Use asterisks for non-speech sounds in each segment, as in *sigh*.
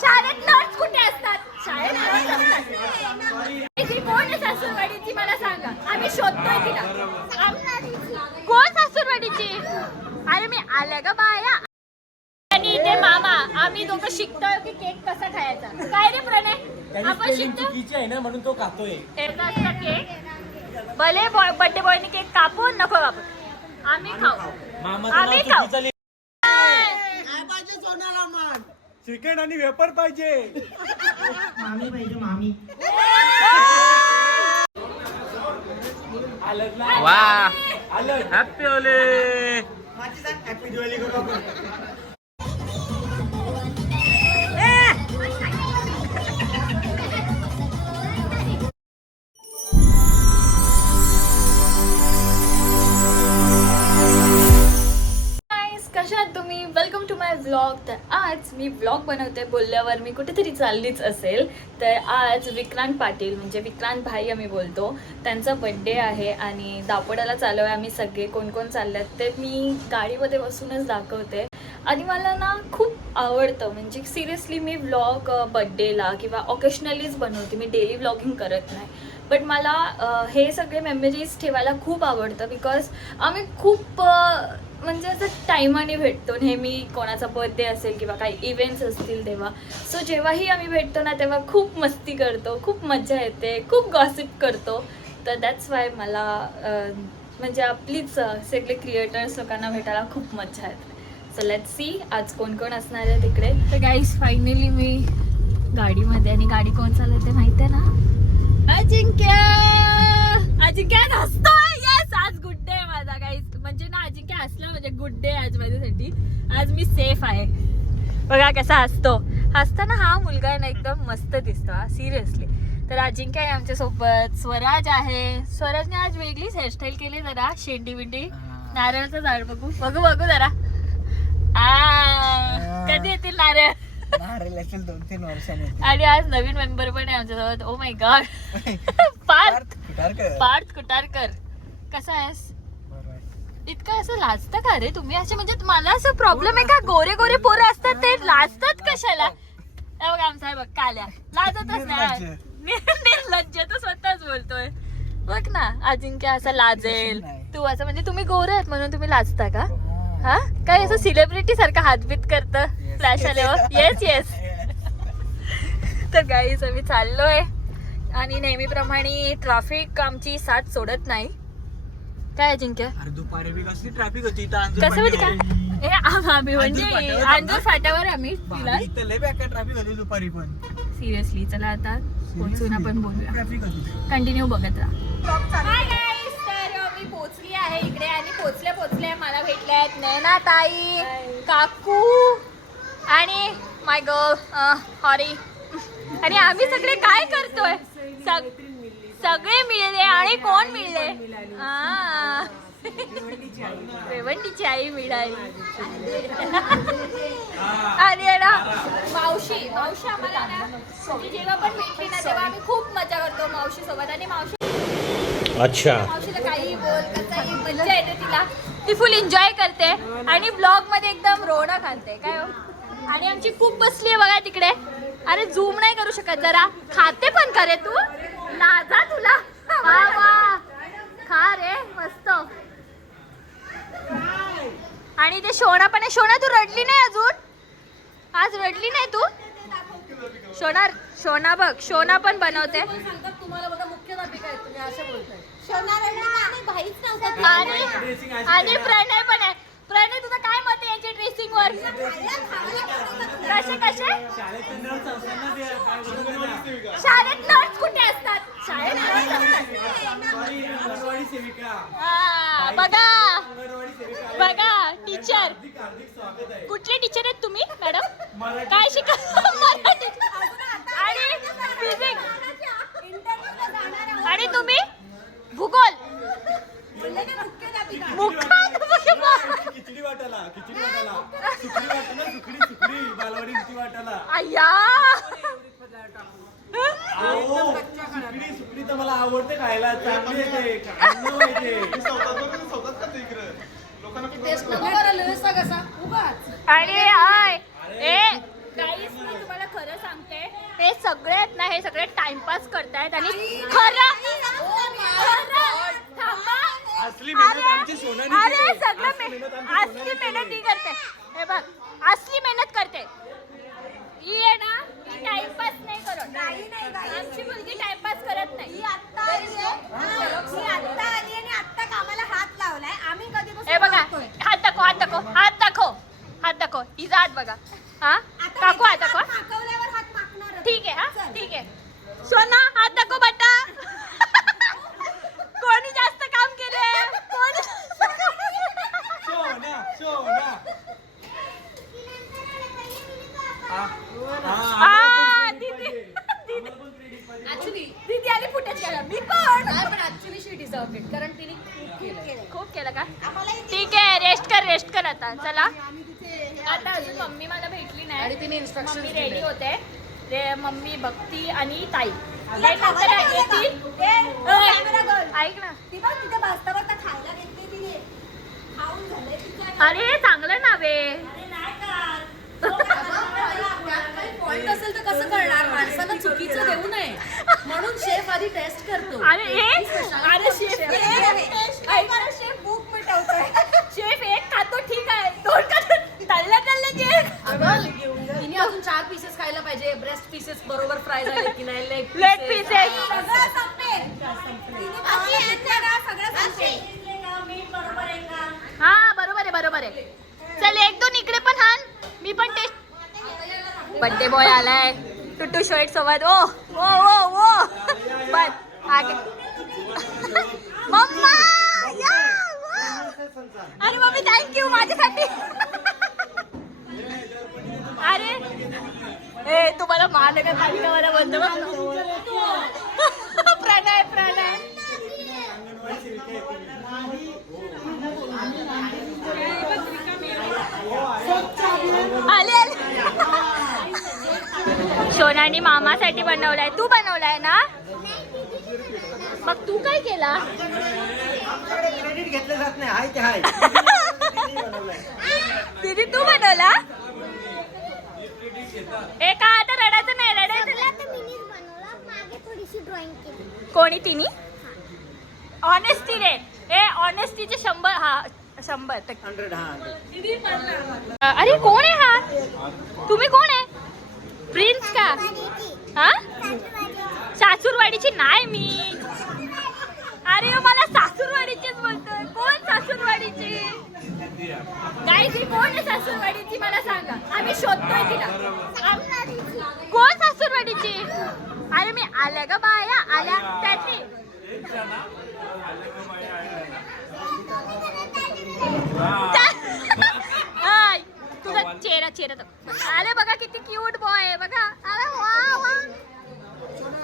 शाळेत नर्स कुठे असतात? शाळेत नर्स असतात. ती कोण आहे सासूरवाडीची? मला सांगा. आम्ही शोधतोय तिला. कोण सासूरवाडीची? अरे मी आल्या का बाया. आणि ते मामा आम्ही दोघं शिकतोय की केक कसा खायचा? काय रे प्रणय? आपण शिकतो चुकीची आहे ना म्हणून तो खातोय. केक. भले बॉय बर्थडे बॉयने केक कापून नको कापून आम्ही खाऊ. आम्ही नाव खाऊ. चुकीचं लिह- चिकन आणि वेपर पाहिजे. मामी पाहिजे मामी. वा. आलं हॅपी ओले माझी सांग हॅपी दिवाळी करू आपण. आज मी व्लॉग बनवते बोलल्यावर मी कुठेतरी चाललीच असेल. तर आज विक्रांत पाटील म्हणजे विक्रांत भाई आम्ही बोलतो. त्यांचा बड्डे आहे आणि दापोड्याला चालू आहे आम्ही सगळे कोण कोण चालले ते मी गाडीमध्ये बसूनच दाखवते. आणि मला ना खूप आवडतं म्हणजे सिरियसली मी व्लॉग बड्डेला किंवा ऑकेशनलीच बनवते. मी डेली व्लॉगिंग करत नाही. बट मला हे सगळे मेमरीज ठेवायला खूप आवडतं बिकॉज आम्ही खूप म्हणजे असं टायमाने भेटतो. नेहमी कोणाचा बर्थडे असेल किंवा काही इव्हेंट्स असतील तेव्हा. सो जेव्हाही आम्ही भेटतो ना तेव्हा खूप मस्ती करतो खूप मजा येते खूप गॉसिप करतो. तर दॅट्स वाय मला म्हणजे आपलीच सगळे क्रिएटर्स लोकांना भेटायला खूप मजा येते. सो लेट सी आज कोण कोण असणार आहे तिकडे? तर गाईज फायनली मी गाडीमध्ये आणि गाडी कोण चालवते आहे माहिती आहे ना? अजिंक्य! अजिंक्य आज येस आज गुड डे माझा गाईज म्हणजे ना अजिंक्य हसला म्हणजे गुड डे आज माझ्यासाठी. आज मी सेफ आहे. बघा कसा हसतो. हसताना हा मुलगा आहे ना एकदम मस्त दिसतो हा सिरियसली तर अजिंक्य आहे आमच्यासोबत. स्वराज आहे. स्वराजने आज वेगळीच हेअरस्टाईल केली जरा शेंडी बिंडी. नारळाचं झाड बघू. बघू बघू जरा. आ कधी येतील नारळ? दोन तीन वर्षांनी आणि आज नवीन मेंबर पण आहे आमच्यासोबत. Oh my God Parth. Parth Kutarkar. कसा आहेस. इतकं असं लाजतं का रे तुम्ही? असे म्हणजे मला असं प्रॉब्लेम आहे का? गोरे गोरे पोरं असतात ते लाजतात कशाला? हे बघ आमचा हे बघ काल्या. लाजतच नाही निर्लज्ज. निर्लज्ज तो स्वतःच बोलतोय. बघ ना अजिंक्य असं लाजेल. तू असं म्हणजे तुम्ही गोरे आहेत म्हणून तुम्ही लाजता का? हा. हा? काय असं सेलिब्रिटी सारखं हातबीत करतं. फ्लॅश आल्यावर येस येस तर गाईज आम्ही चाललोय. आणि नेहमीप्रमाणे ट्रॅफिक आमची साथ सोडत नाही. काय अजिंक्य अरे दुपारी बी कसली ट्रॅफिक होती? इथं अंजूर कसं माहिती का. हे आम- आम्ही म्हणजे अंजूर फाट्यावर अंजूर फाट्यावर आम्ही बाबा, तिला इथं लय बेकार ट्रॅफिक होती दुपारी पण. सिरियसली चला आता पोहोचून आपण बोलूया. ट्रॅफिक होती कंटिन्यू बघत राहा. मी पोचली आहे इकडे आणि पोचल्या पोचल्या मला भेटल्या आहेत नैना ताई काकू आणि माय गर्ल हॉरी आणि आम्ही सगळे काय करतोय? सग- सगळे मिळले आणि कोण मिळले? आ. रेवंडीची आई मिळाली. आणि आहे ना मावशी मावशी आम्हाला ना जेव्हा पण भेटली ना तेव्हा आम्ही खूप मजा करतो मावशी सोबत. आणि मावशी अच्छा. मावशीला काही बोल कसंही मज्जा येते तिला. ती फुल एन्जॉय करते आणि ब्लॉगमध्ये एकदम रोडा खाते. काय हो? आणि आमची खूप बसली आहे बघा तिकडे. अरे झूम नाही करू शकत जरा. खाते पण करे तू? लाजा तुला. वा वा. खा रे मस्त. आणि ते शोणा पण आहे. शोणा तू रडली नाही अजून? आज रडली नाही तू? शोणा शोणा बघ. शोणा पण बनवते. आणि प्रणय पण आहे. प्रणय तुझं काय मत आहे याच्या ड्रेसिंग वर? कसे कसे? शाळेत नर्स कुठे हा, बघा. बघा टीचर कुठले टीचर आहेत तुम्ही मॅडम काय शिका *laughs* मराठी आणि आणि तुम्ही? भूगोल. मुख्याध्यापिका खिचडी वाटाला खिचडी वाटाला सुकडी वाटाला सुकडी सुकडी. बालवाडी किती वाटाला अय्या सुकडी सुकडी तर मला आवडते खायला चांगली येते आणि हाय ए काहीच मी तुम्हाला खरं सांगते हे सगळे आहेत ना हे सगळे टाइमपास करतायत आणि खरं खरं थांबा असली मेहनत अरे, आमची सोनाली अरे केली. सगळं असली मे- मेहनत आमची असली सोनाली मेहनत केली. ही करते हे बघ असली मेहनत करते ही आहे ना ही टाइमपास नाही करत. आमची मुलगी टाइमपास करत नाही. हे बघा हात दाखव हात दाखव हात दाखव. हात दाखव. हिचा हात बघा. हा? काकू हात दाखव. ठीक आहे हा? ठीक आहे. सोना हात दाखव बट्टा कोणी जास्त काम केले कोणी सोन्या सोन्या हा. हा, आ, आम्हाला पण दीदी credit पाहिजे. दीदी आम्हाला पण credit पाहिजे. ऍक्च्युली दीदी आली फुटेज घ्यायला मी कोण पण ऍक्च्युली शी डिझर्व इट कारण तिने खूप केलं खूप केलं का ठीक आहे रेस्ट कर रेस्ट कर आता चला आता अजून मम्मी मला भेटली नाही आणि तिने instructions मम्मी. रेडी होते. ते मम्मी भक्ती आणि ताई. अय, ऐक ना. अरे चांगलं नाव आहे. पॉइंट *laughs* असेल तर कसं करणार? माणसाला चुकीचं देऊ नये. म्हणून शेफ आधी टेस्ट करतो. अरे शेफ शेफ बुक मिटवतोय शेफ एक खातो ठीक आहे दोन खातो तळल्या तळल्या जे अगं, तिने अजून चार पीसेस खायला पाहिजे ब्रेस्ट पीसेस बरोबर फ्राय झाले की नाही लेग लेग पीसेस हा बरोबर आहे बरोबर आहे चल एक दोन इकडे पण हान मी पण टेस्ट बर्थडे बॉय आलाय टुटू शर्ट सोबत ओ ओ ओ ओ बस आगे मम्मा या, वा. अरे मम्मी थँक्यू माझ्यासाठी अरे ए तुम्हाला महानगरपालिकावाला बोलतो बघ. प्रणय प्रणय आले आले सोनानी मामासाठी बनवलाय. तू बनवलाय ना? मग तू काय केला? आमच्याकडे क्रेडिट घेतलं जात नाही. हाय ते हाय. दीदी तू बनवला? ए का आता रडायचं नाही रडायचं कोणी तिनी? ऑनेस्टीने ए ऑनेस्टीचे शंभर हा शंभर हा अरे कोण आहे हा? तुम्ही कोण आहे? प्रिन्स का? हा? सासूरवाडीची नाही मी. अरे मला सासूरवाडीचीच बोलतोय. कोण सासूरवाडीची? गाईज ही कोण आहे सासूरवाडीची? मला सांगा. आम्ही शोधतोय तिला. कोण सासूरवाडीची? अरे मी आल्या ग बाया. आल्या त्याची तुझा चेहरा चेहरा तर. अरे बघा किती क्यूट बॉय आहे बघा. अरे वा वा.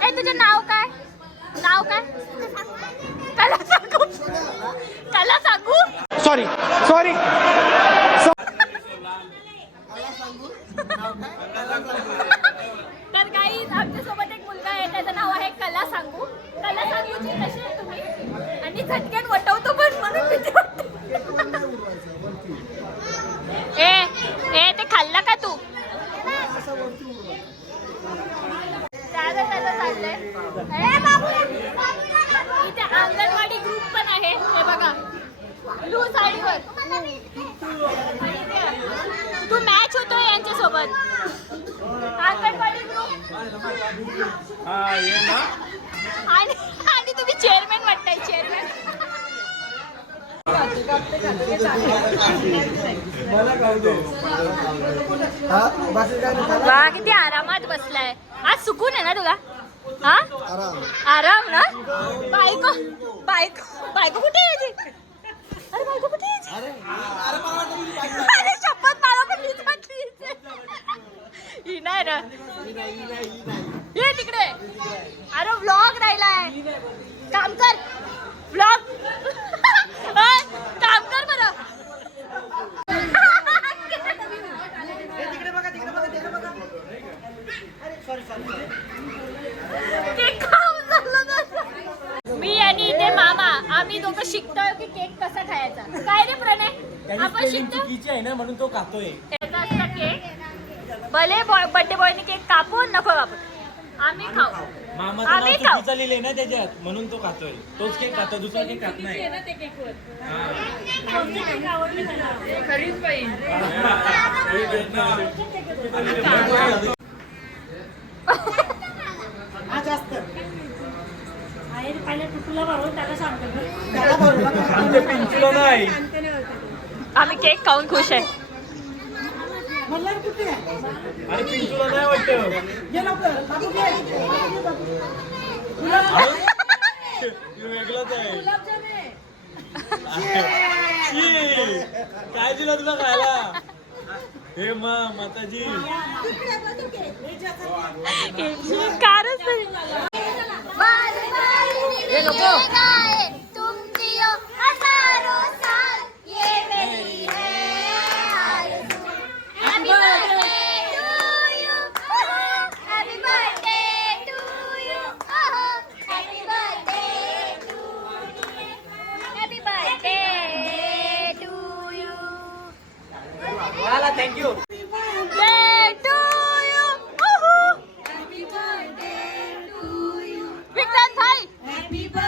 ए तुझं नाव काय? नाव काय? त्याला सांगू. त्याला सांगू. सॉरी सॉरी तर काही आमच्यासोबत एक मुलगा आहे त्याचं नाव आहे कला सांगू. कला सांगूची कशी आहे तुम्ही? आणि झटक्यात वटवतो पण म्हणून ए ते खाल्लं का तू दादा दादा चाललंय ए, बाबू, इथे अंगणवाडी ग्रुप पण आहे हे बघा साडीवर तू मॅच होतो यांच्यासोबत. अंगणवाडी ग्रुप हा ये ना. आणि आणि तुम्ही चेअरमॅन वाटताय चेअरमॅन वा किती आरामात बसलाय. आज सुकून आहे ना तुला? हा? आराम. ना? बायको बायको बायको कुठे आहे अरे बायको कुठे आहे? अरे शपथ मला पण हीच वाटली इथे. *laughs* ही नाही ना. ये तिकडे. अरे व्लॉग राहिलाय. काम कर. व्लॉग *laughs* काम कर बरं. तिकडे बघा तिकडे बघा तिकडे बघा. अरे सॉरी सॉरी केक खाऊन झालं ना. मी आणि इथे मामा आम्ही दोघं शिकतोय की केक कसा खायचा काय रे प्रणय आपण शिकतो चुकीची आहे ना म्हणून तो खातोय त्याचा भले बॉय बर्थडे बॉयने केक कापू नको कापू आम्ही खाऊ मामाचं नाव आम्ही खाऊ. चुकीचं लिहिलंय ना त्याच्यात म्हणून तो खातोय तोच केक खातो दुसरा केक खात नाही हा नाही. आम्ही केक खाऊन खुश आहे. मल्हार कुठे आहे? आणि पिंचूला नाही वाटतं. ये लवकर. बाबू घे. हे? वेगळंच आहे. काय दिलं तुला खायला? हे मा माताजी. कारच ये नको तुमची यो हजारो साल ये मेरी है आरज़ू happy birthday to you happy birthday to you happy birthday to happy birthday to you मला थँक्यू विक्रांत भाई हैप्पी बर्थडे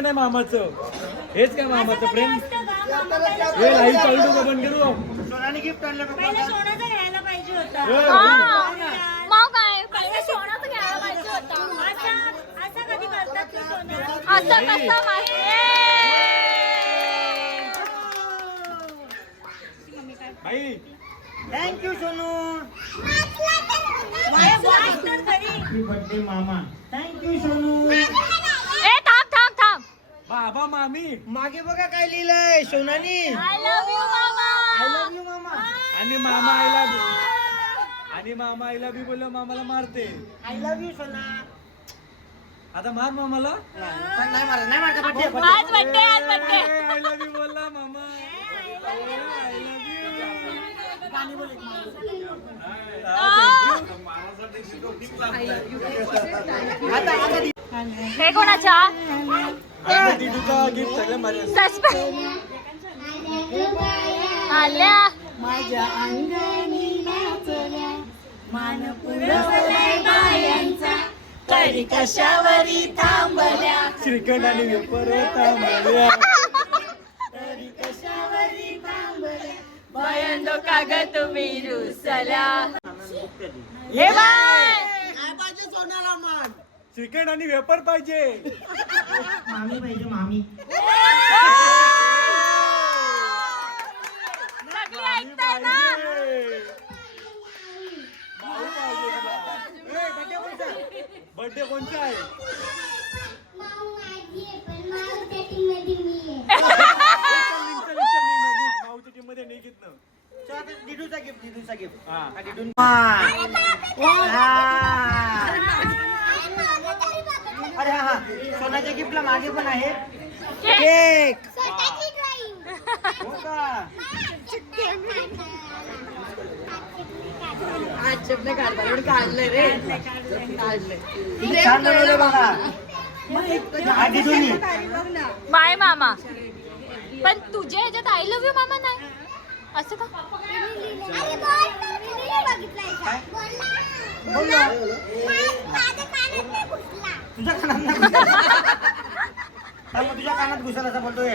लक्ष नाही मामाचं? हेच काय मामाचं प्रेम? हे लाई चालू का बंद करू. सोनाने गिफ्ट आणलं का? पहिलं सोन्याचं घ्यायला पाहिजे होतं. हे, मग काय? पहिलं सोन्याचं घ्यायला पाहिजे होतं. असं असं कधी करतात ते सोनं असं कसं माहिती? बाई. Thank you Sonu. तर हॅपी बर्थडे मामा. Thank you Sonu. बाबा मामी. मागे बघा काय लिहिलंय सोनानी. आय लव्ह यू मामा. आय लव्ह यू मामा. आणि मामा आईला आणि मामा आईला बी बोललो मामाला मारते. I love you Sona. आता मार मामाला. नाही मारत नाही मारत बर्थडे आज बर्थडे आज बर्थडे आय लव्ह यू बोलला मामा. आय लव्ह आता आता ती- हे कोणाच्या? आल्या. माझ्या अंगणी नाचल्या. मान पुरवलाय बायांचा. कडी कशावरी थांबल्या. श्रीखंड आणि वेपर तांबड्या कडी कशावरी थांबल्या. भयंदो काग तुम्ही रुसल्या हे बाय. सोन्याला मान श्रीखंड आणि वेपर पाहिजे मामी पाहिजे मामी बर्थडे कोणचा आहे *laughs* मध्ये. माऊच्या टीम. चल, आता डिडूचा गिफ्ट डिडूचा गिफ्ट हा. हा, डिडू मान. हा. अरे हा हा सोनाच्या गिफ्टला मागे पण आहे. केक स्वतःची ड्रॉइंग हो का? किती छान बनवलं बघा. हा डिडूनी बाय मामा. पण तुझ्या ह्याच्यात आय लव्ह यू मामा नाही. असं का. तुझ्या नाही घुसला. मग तुझ्या कानात घुसल असं बोलतोय.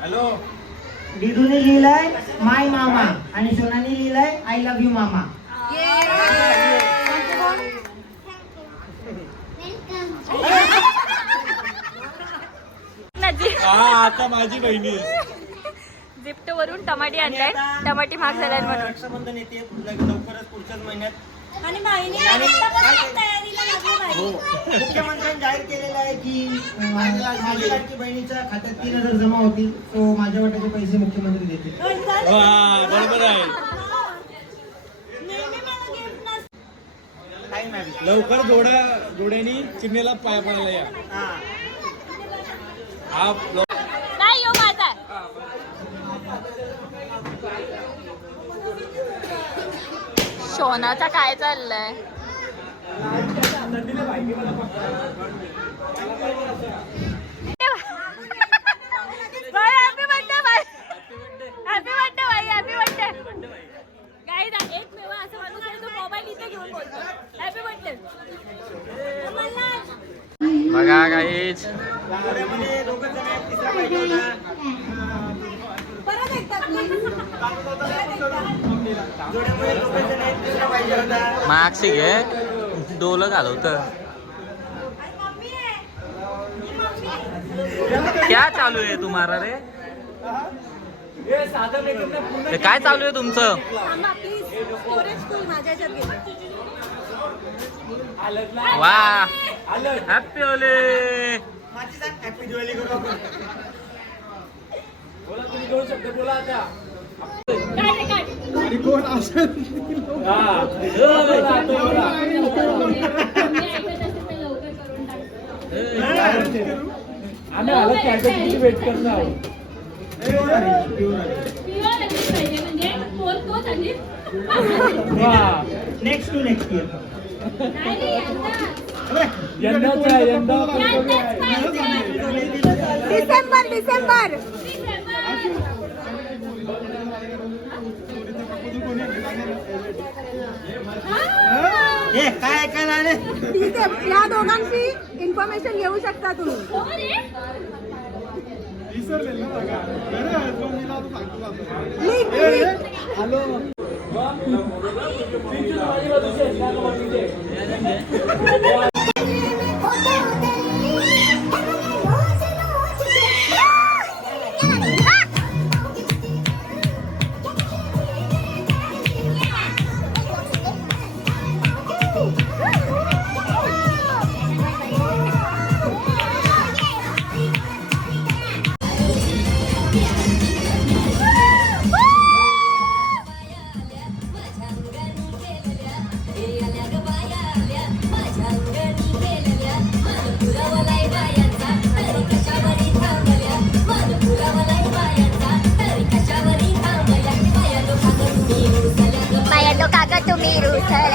हॅलो. डिडूने लिहिलंय माय मामा आणि सोनाने लिहिलंय आय लव्ह यू मामा. हा आता माझी बहिणी जिप्ट वरून टमाटी आणलाय टमाटी महाग झाल्यात म्हणून. रक्षाबंधन येते लवकरच पुढच्याच महिन्यात. आणि माईने आहे की माझ्या लाडकी बहिणीच्या खात्यात तीन हजार जमा होतील तो माझ्या वाट्याचे पैसे मुख्यमंत्री देतील. वा बरोबर आहे. टाइम आहे लवकर जोड्या जोड्यानी चिमणीला पाया पडायला या. हा. हा ब्लॉग नाही यो माझा. शोनाचा काय चाललंय? बघा काहीच जोड्यामध्ये दोघं जण आहेत तिसरा पाहिजे होता परत एकदा please. जोड्यामध्ये दोघं जण आहेत तिसरा पाहिजे होता मागशी घे डोलं घालवत मम्मी आहे. ही मम्मी आहे. क्या चालू आहे तुम्हाला रे? हे काय चालू आहे तुमचं. वा. हॅपी आपण. बोला आम्ही आलो की आता किती वेट करणार नेक्स्ट टू नेक्स्ट इयर यंदाच आहे यंदा. डिसेंबर डिसेंबर. हे काय ऐकायला आले? ठीक आहे या दोघांची इन्फॉर्मेशन घेऊ शकता तुम्ही. माझ्या Jerusalem.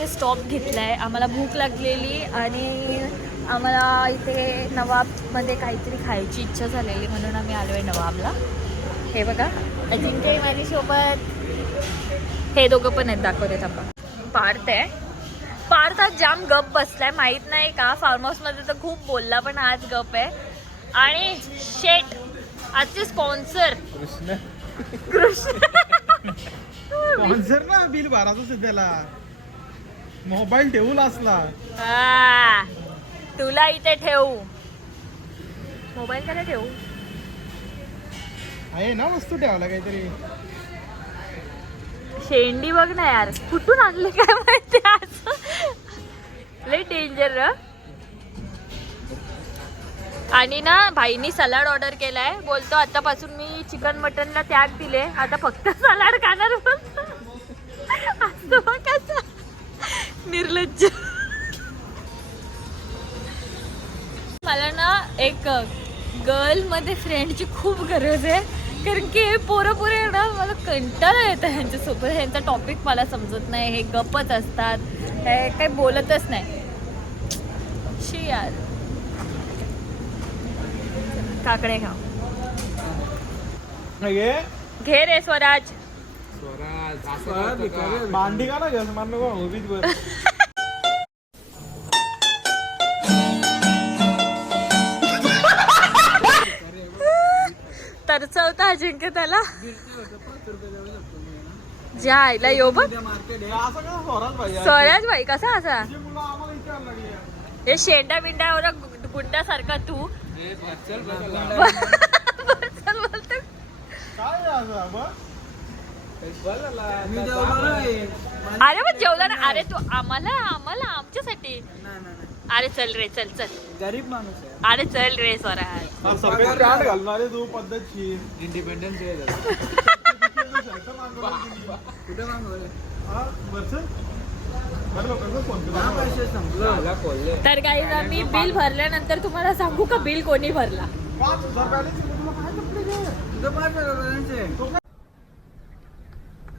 इथे स्टॉप घेतला आहे आम्हाला भूक लागलेली आणि आम्हाला इथे नवाबमध्ये काहीतरी खायची इच्छा झालेली म्हणून आम्ही आलो आहे नवाबला. हे बघा. अजिंक्य माझ्यासोबत हे दोघं पण आहेत. दाखवते आपण पार्थ आहे. पार्थ आज जाम गप बसलाय. माहीत नाही का? फार्म हाऊसमध्ये तर खूप बोलला पण आज गप आहे. आणि शेट आजचे स्पॉन्सर कृष्ण. स्पॉन्सर *laughs* ना बिल सध्याला. मोबाईल ठेवून असला. हा, तुला इथे ठेवू. मोबाईल काय ठेवू. आहे ना वस्तू ठेवायला काहीतरी? शेंडी बघ ना यार कुठून आणले काय माहिती आज लय डेंजर आणि ना भाईनी सलाड ऑर्डर केलाय. बोलतो आतापासून मी चिकन मटनला त्याग दिले. आता फक्त सलाड खाणार बोलतो. असं कसं. निर्लज्ज. मला ना एक गर्लमध्ये फ्रेंडची खूप गरज आहे. कारण की हे पोरं पोरे ना मला कंटाळा येतं ह्यांच्यासोबत. ह्यांचा टॉपिक मला समजत नाही. हे गप्पच असतात. हे काही बोलतच नाही. शी यार. काकडे घ्या घे रे स्वराज. मांडी का? ना घ्यास मान नको? उभीच बर तरचवता अजिंक्य त्याला. ज्या आईला यो बघ. असं का स्वराज भाई कसा असा? हे शेंडा बिंडा एवढा गु- गुंडासारखा तू. *laughs* चल बोलतो. अरे पण जेवला ना अरे तू आम्हाला आम्हाला आमच्यासाठी. अरे चल रे चल चल. गरीब माणूस आहे. अरे चल रे घालणारे तू पद्धतशीर. इंडिपेंडन्स कुठे तर काही मी बिल भरल्यानंतर तुम्हाला सांगू का बिल कोणी भरला? पाच हजार balance